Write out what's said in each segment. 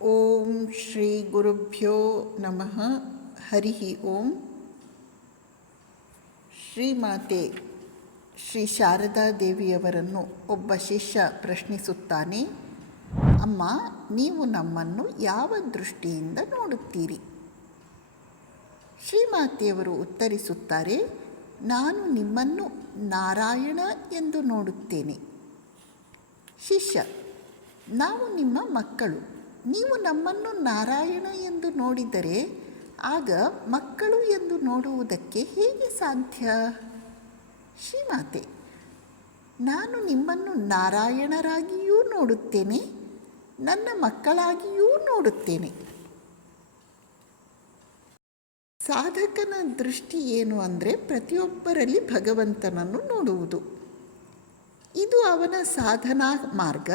ಓಂ ಶ್ರೀ ಗುರುಭ್ಯೋ ನಮಃ. ಹರಿ ಓಂ. ಶ್ರೀಮಾತೆ ಶ್ರೀ ಶಾರದಾ ದೇವಿಯವರನ್ನು ಒಬ್ಬ ಶಿಷ್ಯ ಪ್ರಶ್ನಿಸುತ್ತಾನೆ, ಅಮ್ಮ, ನೀವು ನಮ್ಮನ್ನು ಯಾವ ದೃಷ್ಟಿಯಿಂದ ನೋಡುತ್ತೀರಿ? ಶ್ರೀಮಾತೆಯವರು ಉತ್ತರಿಸುತ್ತಾರೆ, ನಾನು ನಿಮ್ಮನ್ನು ನಾರಾಯಣ ಎಂದು ನೋಡುತ್ತೇನೆ. ಶಿಷ್ಯ, ನಾವು ನಿಮ್ಮ ಮಕ್ಕಳು, ನೀವು ನಮ್ಮನ್ನು ನಾರಾಯಣ ಎಂದು ನೋಡಿದರೆ ಆಗ ಮಕ್ಕಳು ಎಂದು ನೋಡುವುದಕ್ಕೆ ಹೇಗೆ ಸಾಧ್ಯ? ಶ್ರೀಮಾತೆ, ನಾನು ನಿಮ್ಮನ್ನು ನಾರಾಯಣರಾಗಿಯೂ ನೋಡುತ್ತೇನೆ, ನನ್ನ ಮಕ್ಕಳಾಗಿಯೂ ನೋಡುತ್ತೇನೆ. ಸಾಧಕನ ದೃಷ್ಟಿ ಏನು ಅಂದರೆ ಪ್ರತಿಯೊಬ್ಬರಲ್ಲಿ ಭಗವಂತನನ್ನು ನೋಡುವುದು. ಇದು ಅವನ ಸಾಧನಾ ಮಾರ್ಗ.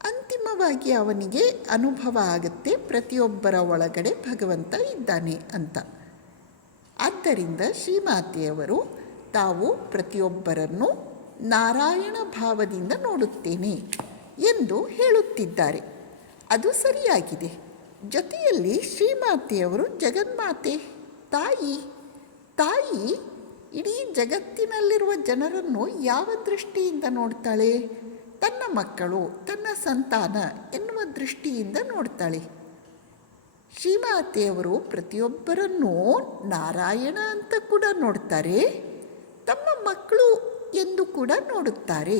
ಅಂತಿಮವಾಗಿ ಅವನಿಗೆ ಅನುಭವ ಆಗುತ್ತೆ ಪ್ರತಿಯೊಬ್ಬರ ಒಳಗಡೆ ಭಗವಂತ ಇದ್ದಾನೆ ಅಂತ. ಆದ್ದರಿಂದ ಶ್ರೀಮಾತೆಯವರು ತಾವು ಪ್ರತಿಯೊಬ್ಬರನ್ನು ನಾರಾಯಣ ಭಾವದಿಂದ ನೋಡುತ್ತೇನೆ ಎಂದು ಹೇಳುತ್ತಿದ್ದಾರೆ. ಅದು ಸರಿಯಾಗಿದೆ. ಜೊತೆಯಲ್ಲಿ ಶ್ರೀಮಾತೆಯವರು ಜಗನ್ಮಾತೆ, ತಾಯಿ ಇಡೀ ಜಗತ್ತಿನಲ್ಲಿರುವ ಜನರನ್ನು ಯಾವ ದೃಷ್ಟಿಯಿಂದ ನೋಡ್ತಾಳೆ? ತನ್ನ ಮಕ್ಕಳು, ತನ್ನ ಸಂತಾನ ಎನ್ನುವ ದೃಷ್ಟಿಯಿಂದ ನೋಡ್ತಾಳೆ. ಶ್ರೀಮಾತೆಯವರು ಪ್ರತಿಯೊಬ್ಬರನ್ನೂ ನಾರಾಯಣ ಅಂತ ಕೂಡ ನೋಡ್ತಾರೆ, ತಮ್ಮ ಮಕ್ಕಳು ಎಂದು ಕೂಡ ನೋಡುತ್ತಾರೆ.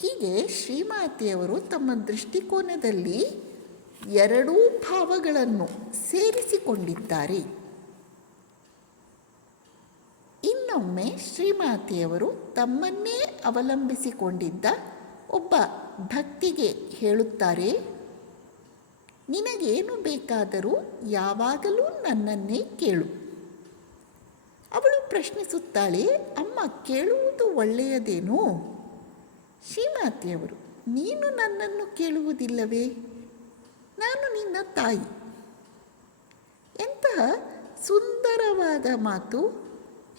ಹೀಗೆ ಶ್ರೀಮಾತೆಯವರು ತಮ್ಮ ದೃಷ್ಟಿಕೋನದಲ್ಲಿ ಎರಡೂ ಭಾವಗಳನ್ನು ಸೇರಿಸಿಕೊಂಡಿದ್ದಾರೆ. ಇನ್ನೊಮ್ಮೆ ಶ್ರೀಮಾತೆಯವರು ತಮ್ಮನ್ನೇ ಅವಲಂಬಿಸಿಕೊಂಡಿದ್ದ ಒಬ್ಬ ಭಕ್ತಿಗೆ ಹೇಳುತ್ತಾರೆ, ನಿನಗೇನು ಬೇಕಾದರೂ ಯಾವಾಗಲೂ ನನ್ನನ್ನೇ ಕೇಳು. ಅವಳು ಪ್ರಶ್ನಿಸುತ್ತಾಳೆ, ಅಮ್ಮ, ಕೇಳುವುದು ಒಳ್ಳೆಯದೇನೋ? ಶ್ರೀಮಾತೆಯವರು, ನೀನು ನನ್ನನ್ನು ಕೇಳುವುದಿಲ್ಲವೇ? ನಾನು ನಿನ್ನ ತಾಯಿ. ಎಂತಹ ಸುಂದರವಾದ ಮಾತು!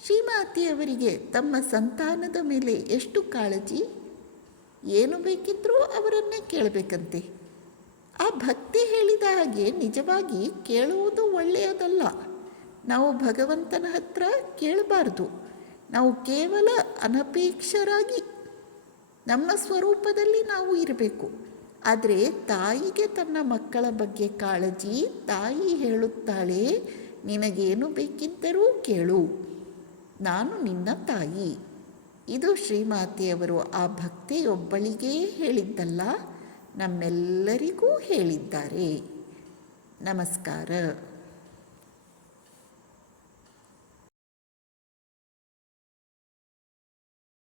ಶ್ರೀಮಾತೆಯವರಿಗೆ ತಮ್ಮ ಸಂತಾನದ ಮೇಲೆ ಎಷ್ಟು ಕಾಳಜಿ! ಏನು ಬೇಕಿದ್ರೂ ಅವರನ್ನೇ ಕೇಳಬೇಕಂತೆ. ಆ ಭಕ್ತಿ ಹೇಳಿದ ಹಾಗೆ ನಿಜವಾಗಿ ಕೇಳುವುದು ಒಳ್ಳೆಯದಲ್ಲ. ನಾವು ಭಗವಂತನ ಹತ್ರ ಕೇಳಬಾರ್ದು. ನಾವು ಕೇವಲ ಅನಪೇಕ್ಷರಾಗಿ ನಮ್ಮ ಸ್ವರೂಪದಲ್ಲಿ ನಾವು ಇರಬೇಕು. ಆದರೆ ತಾಯಿಗೆ ತನ್ನ ಮಕ್ಕಳ ಬಗ್ಗೆ ಕಾಳಜಿ. ತಾಯಿ ಹೇಳುತ್ತಾಳೆ, ನಿನಗೇನು ಬೇಕಿದ್ದರೂ ಕೇಳು, ನಾನು ನಿನ್ನ ತಾಯಿ. ಇದು ಶ್ರೀಮಾತೆಯವರು ಆ ಭಕ್ತೆಯೊಬ್ಬಳಿಗೇ ಹೇಳಿದ್ದಲ್ಲ, ನಮ್ಮೆಲ್ಲರಿಗೂ ಹೇಳಿದ್ದಾರೆ. ನಮಸ್ಕಾರ.